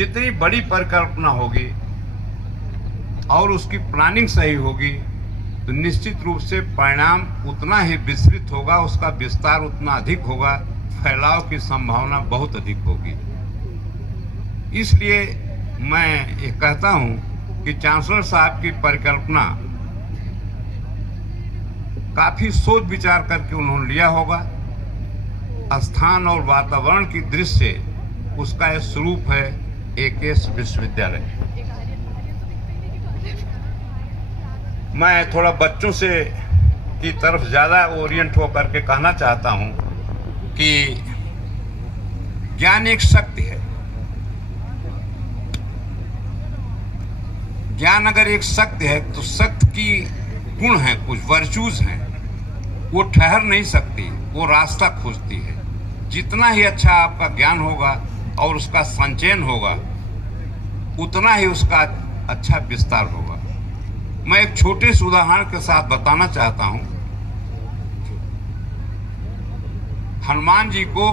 जितनी बड़ी परिकल्पना होगी और उसकी प्लानिंग सही होगी तो निश्चित रूप से परिणाम उतना ही विस्तृत होगा, उसका विस्तार उतना अधिक होगा, फैलाव की संभावना बहुत अधिक होगी। इसलिए मैं ये कहता हूं कि चांसलर साहब की परिकल्पना काफी सोच विचार करके उन्होंने लिया होगा। स्थान और वातावरण की दृष्टि से उसका एक स्वरूप है एकेएस विश्वविद्यालय। मैं थोड़ा बच्चों से की तरफ ज़्यादा ओरिएंट होकर के कहना चाहता हूं कि ज्ञान एक शक्ति है। ज्ञान अगर एक शक्ति है तो शक्ति की गुण है, कुछ वर्चूज हैं, वो ठहर नहीं सकती, वो रास्ता खोजती है। जितना ही अच्छा आपका ज्ञान होगा और उसका संचयन होगा उतना ही उसका अच्छा विस्तार होगा। मैं एक छोटे से उदाहरण के साथ बताना चाहता हूं। हनुमान जी को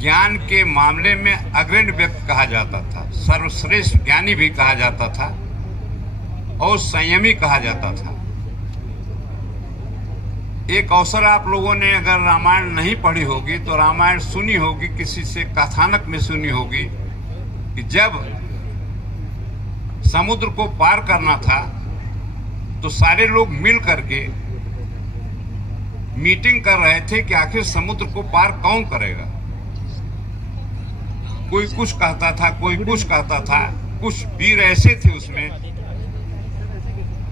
ज्ञान के मामले में अग्रणी व्यक्ति कहा जाता था, सर्वश्रेष्ठ ज्ञानी भी कहा जाता था और संयमी कहा जाता था। एक अवसर आप लोगों ने अगर रामायण नहीं पढ़ी होगी तो रामायण सुनी होगी, किसी से कथानक में सुनी होगी कि जब समुद्र को पार करना था तो सारे लोग मिल करके मीटिंग कर रहे थे कि आखिर समुद्र को पार कौन करेगा। कोई कुछ कहता था, कोई कुछ कहता था। कुछ वीर ऐसे थे उसमें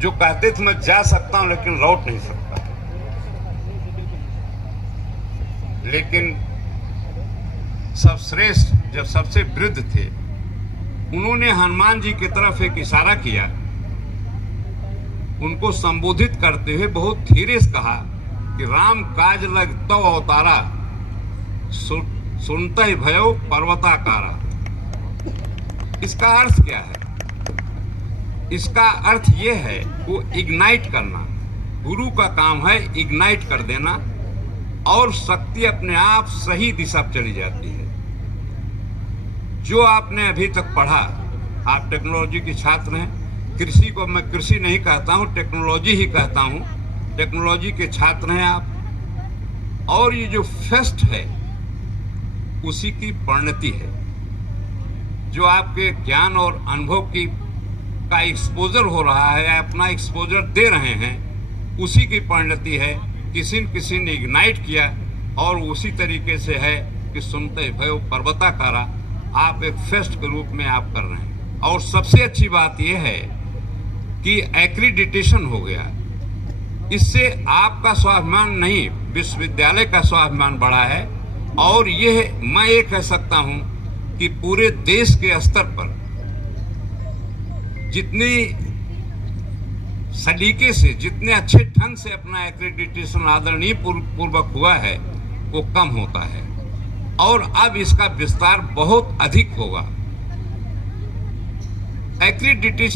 जो कहते थे मैं जा सकता हूं लेकिन लौट नहीं सकता। लेकिन सर्वश्रेष्ठ जब सबसे वृद्ध थे उन्होंने हनुमान जी की तरफ एक इशारा किया, उनको संबोधित करते हुए बहुत धीरे से कहा कि राम काज लग तो अवतारा सुनता ही भयो पर्वताकारा। इसका अर्थ क्या है? इसका अर्थ यह है वो इग्नाइट करना। गुरु का काम है इग्नाइट कर देना और शक्ति अपने आप सही दिशा पर चली जाती है। जो आपने अभी तक पढ़ा, आप टेक्नोलॉजी के छात्र हैं, कृषि को मैं कृषि नहीं कहता हूं, टेक्नोलॉजी ही कहता हूं। टेक्नोलॉजी के छात्र हैं आप, और ये जो फेस्ट है उसी की परिणति है। जो आपके ज्ञान और अनुभव की का एक्सपोजर हो रहा है, अपना एक्सपोजर दे रहे हैं, उसी की परिणति है। किसी न किसी ने इग्नाइट किया और उसी तरीके से है कि सुनते भयो पर्वताकारा आप एक फेस्ट के रूप में आप कर रहे हैं। और सबसे अच्छी बात यह है कि एक्रीडिटेशन हो गया। इससे आपका स्वाभिमान नहीं, विश्वविद्यालय का स्वाभिमान बढ़ा है। और यह मैं ये कह सकता हूं कि पूरे देश के स्तर पर जितनी सलीके से, जितने अच्छे ढंग से अपना एक्रेडिटेशन आदरणीय पूर्वक हुआ है वो कम होता है और अब इसका विस्तार बहुत अधिक होगा। एक्रेडिटेशन